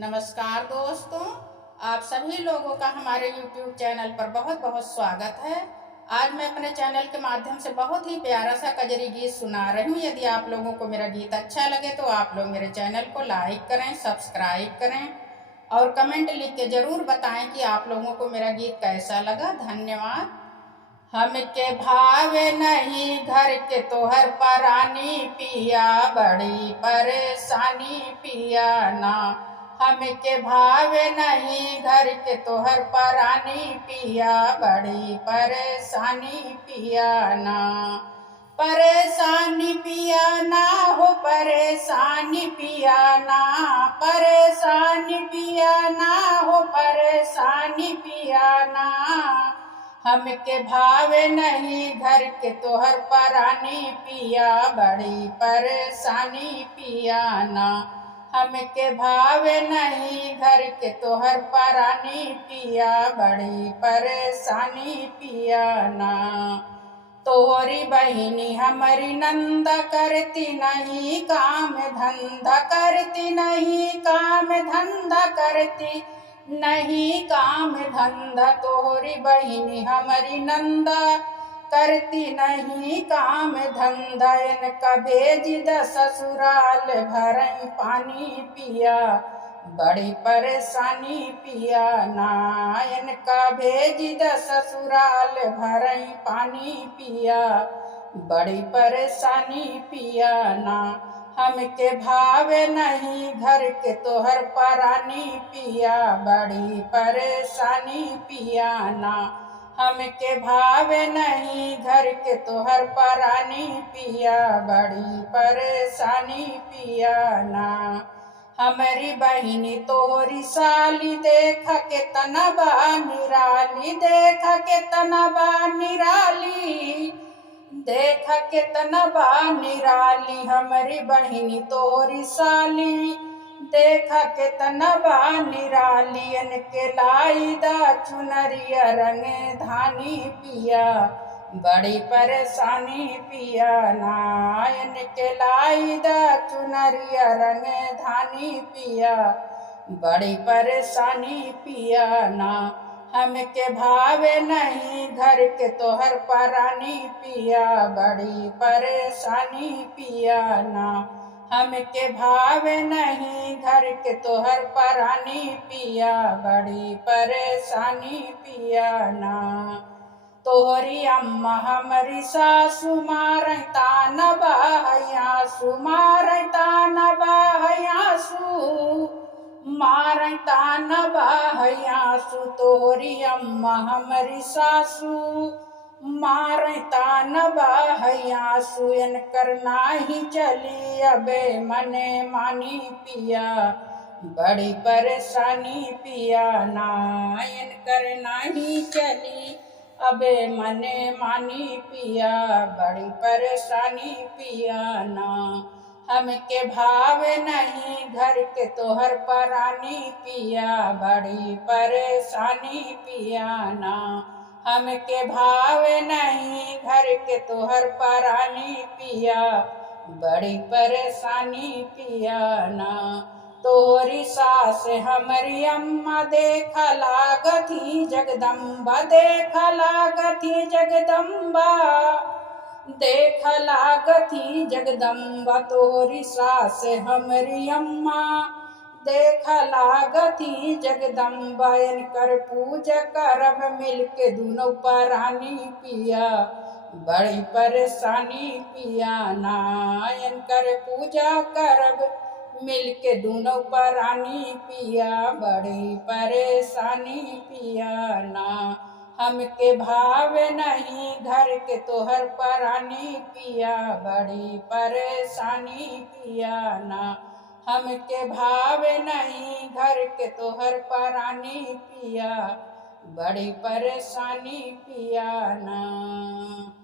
नमस्कार दोस्तों, आप सभी लोगों का हमारे YouTube चैनल पर बहुत बहुत स्वागत है। आज मैं अपने चैनल के माध्यम से बहुत ही प्यारा सा कजरी गीत सुना रही हूँ। यदि आप लोगों को मेरा गीत अच्छा लगे तो आप लोग मेरे चैनल को लाइक करें, सब्सक्राइब करें और कमेंट लिख के ज़रूर बताएं कि आप लोगों को मेरा गीत कैसा लगा। धन्यवाद। हमके भावे नहीं घर के तोहर परानी पिया, बड़ी परेशानी पिया ना। हमके भावे नहीं घर के तोहर परानी पिया, बड़ी परेशानी पिया ना। परेशानी पिया ना हो, परेशानी पिया ना, परेशानी पिया ना हो, परेशानी पिया ना। हमके भावे नहीं घर के तोहर परानी पिया, बड़ी परेशानी पिया ना। हमके भावे नहीं घर के तोहर परानी पिया, बड़ी परेशानी पिया ना। तोहरी बहिनी हमारी नंदा करती नहीं काम धंधा, करती नहीं काम धंधा, करती नहीं काम धंधा। तोहरी बहिनी हमारी नंदा करती नहीं काम धंधा। इनका भेज द ससुराल भरई पानी पिया, बड़ी परेशानी पिया ना। इनका भेज द ससुराल भरई पानी पिया, बड़ी परेशानी पिया ना। हमके भावे नहीं घर के तोहर परानी पिया, बड़ी परेशानी पिया ना। हमके भावे नहीं घर के तोहर परानी पिया, बड़ी परेशानी पिया ना। हमारी बहिनी तोहरी साली देख के तनबा निराली, देख के तनबा निराली, देख के तनबा निराली। हमारी बहिनी तोहरी साली देख के तनबा निराली। इनके लाई दा चुनरिया रंगे धानी पिया, बड़ी परेशानी पिया ना। इनके लाई दा चुनरिया रंगे धानी पिया, बड़ी परेशानी पिया ना। हमके भावे नहीं घर के तोहर परानी पिया, बड़ी परेशानी पिया ना। हमके भावे नहीं घर के तोहर परानी पिया, बड़ी परेशानी पिया ना। तोहरी अम्मा हमारी सासु मारै तान बहयासु, मारै तान बहयासु, मारै तान बहयासु। तोहरी अम्मा हमारी सासु मारै तान बहयासु। इनकर नाही चली अबे मने मानी पिया, बड़ी परेशानी पिया ना। इनकर नाही चली अबे मने मानी पिया, बड़ी परेशानी पिया ना। हमके भावे नहीं घर के तोहर परानी पिया, बड़ी परेशानी पिया ना। हमके भावे नहीं घर के तोहर परानी पिया, बड़ी परेशानी पिया ना। तोरी सास हमारी अम्मा देख लागती जगदम्बा, देख लागती जगदम्बा, देख लागती जगदम्बा। तोरी सास हमारी अम्मा देख लागती जगदम्बा। इनकर पूजा करब मिलके दोनों परानी पिया, बड़ी परेशानी पिया ना। इनकर पूजा करब मिलके दोनों परानी पिया, बड़ी परेशानी पिया ना। हमके भावे नहीं घर के तोहर परानी पिया, बड़ी परेशानी पिया ना। हमके भावे नहीं घर के तोहर परानी पिया, बड़ी परेशानी पिया ना।